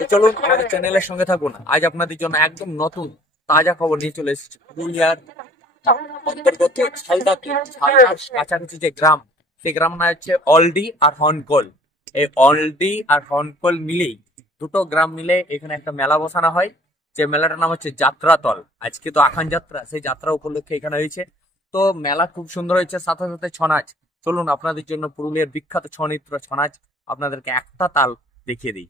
তো চলুন আমাদের চ্যানেলের সঙ্গে থাকুন। আজ আপনাদের জন্য একদম নতুন তাজা খবর নিয়ে চলে এসেছি। পুরুলিয়ার অন্তর্গত ঝালদার কাছাকাছি যে গ্রাম, সেই গ্রাম না হচ্ছে অলডি আর হনকল। এই অলডি আর হনকল মিলেই দুটো গ্রাম মিলে এখানে একটা মেলা বসানো হয়, যে মেলাটার নাম হচ্ছে যাত্রাতল। আজকে তো আখান যাত্রা, সেই যাত্রা উপলক্ষে এখানে হয়েছে। তো মেলা খুব সুন্দর হয়েছে, সাথে সাথে ছৌ নাচ। চলুন আপনাদের জন্য পুরুলিয়ার বিখ্যাত ছৌ নৃত্য ছৌ নাচ আপনাদেরকে একটা তাল দেখিয়ে দিই।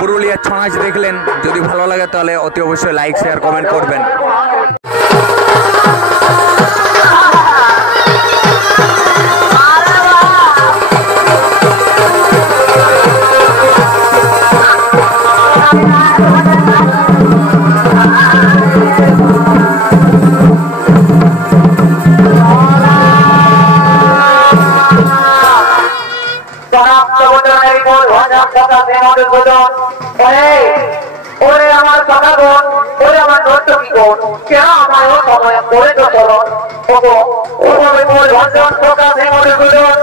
পুরুলিয়ার ছৌ নাচ দেখলেন, যদি ভালো লাগে তাহলে অতি অবশ্যই লাইক শেয়ার কমেন্ট করবেন। ওরে আমার সদাগণ, ওরে আমার নর্তকীগণ, কেন আমার সময় করে তো চলন ওভাবে বল ভজন প্রকাশ হেমরে গুজন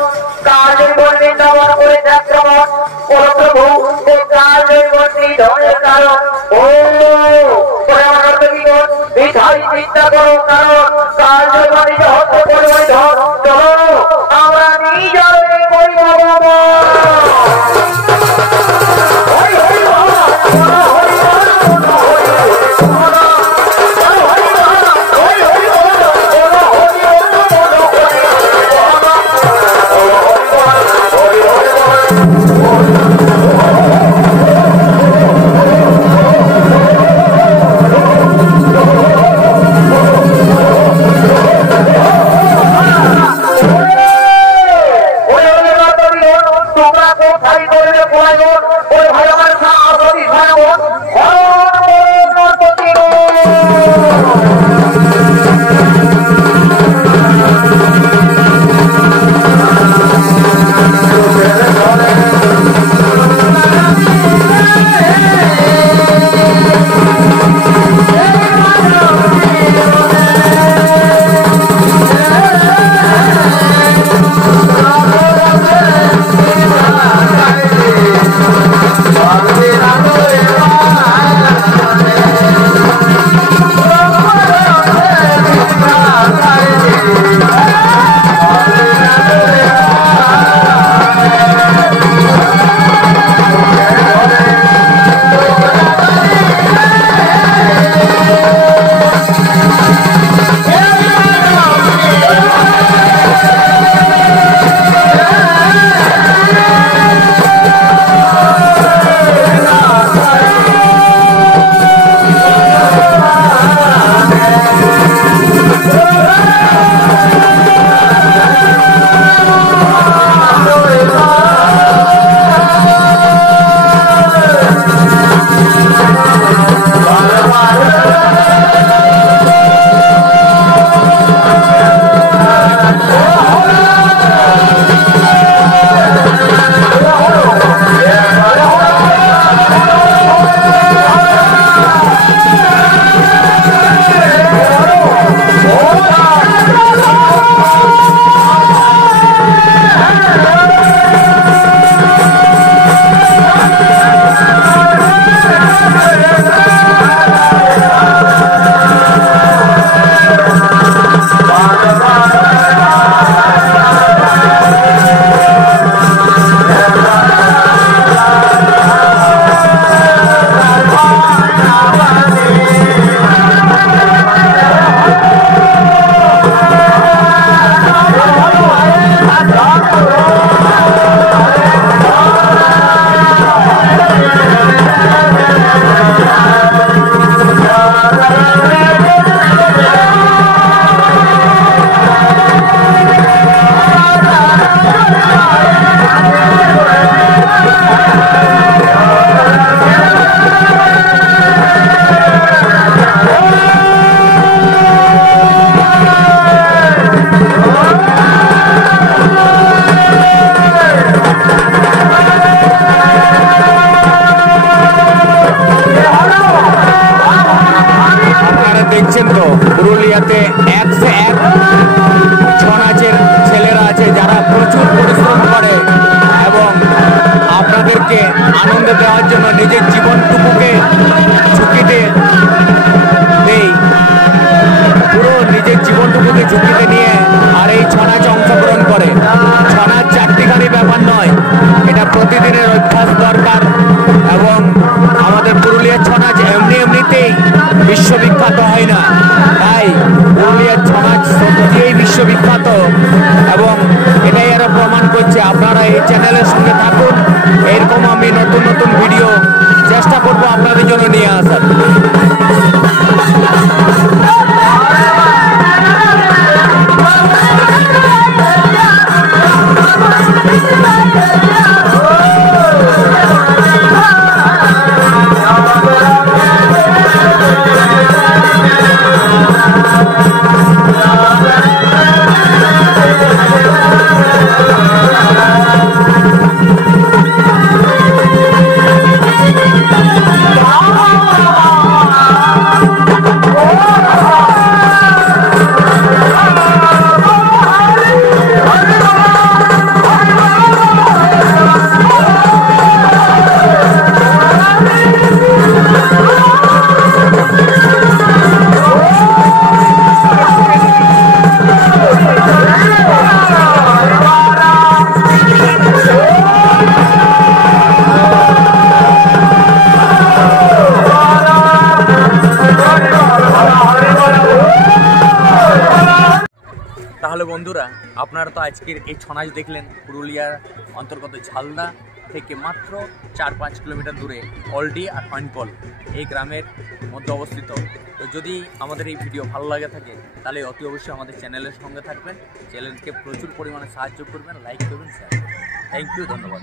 কাজে বলনি দমন করে যাত্রামন ও প্রভু এই কাজে বলনি ধনের কারণ ওরে আমার নর্তকীগণ বিধাই চিন্তা করো, কারণ কাজে বলনি হত করবো ধন। চলো আমরা নিজে করি বাবা। পুরুলিয়াতে 101 ছৌ নাচের ছেলেরা আছে যারা প্রচুর পরিশ্রম করে এবং আপনাদেরকে আনন্দ দেওয়ার জন্য নিজের জীবনটুকুকে ঝুঁকিতে দেয়, পুরো নিজের জীবনটুকুকে ঝুঁকিতে নিয়ে আর এই ছৌ নাচে অংশগ্রহণ করে। ছৌ নাচ চারটিখানি ব্যাপার নয়, এটা প্রতিদিনের অভ্যাস দরকার এবং আমাদের পুরুলিয়ার ছৌ নাচ এমনিতেই বিশ্ববিখ্যাত হয় না, তাই পুরুলিয়ার ছৌ নাচ সত্যিই বিশ্ববিখ্যাত এবং এটাই আরো প্রমাণ করছে। আপনারা এই চ্যানেলের সঙ্গে থাকুন, এরকম আমি নতুন নতুন ভিডিও চেষ্টা করবো আপনাদের জন্য নিয়ে আসার। তাহলে বন্ধুরা, আপনারা তো আজকের এই ছৌ নাচ দেখলেন পুরুলিয়ার অন্তর্গত ঝালদা থেকে মাত্র 4-5 কিলোমিটার দূরে অলডি আর পানকল এই গ্রামের মধ্যে অবস্থিত। তো যদি আমাদের এই ভিডিও ভালো লাগে থাকে তাহলে অতি অবশ্যই আমাদের চ্যানেলের সঙ্গে থাকবেন, চ্যানেলকে প্রচুর পরিমাণে সাহায্য করবেন, লাইক করবেন, শেয়ার করবেন। থ্যাংক ইউ, ধন্যবাদ।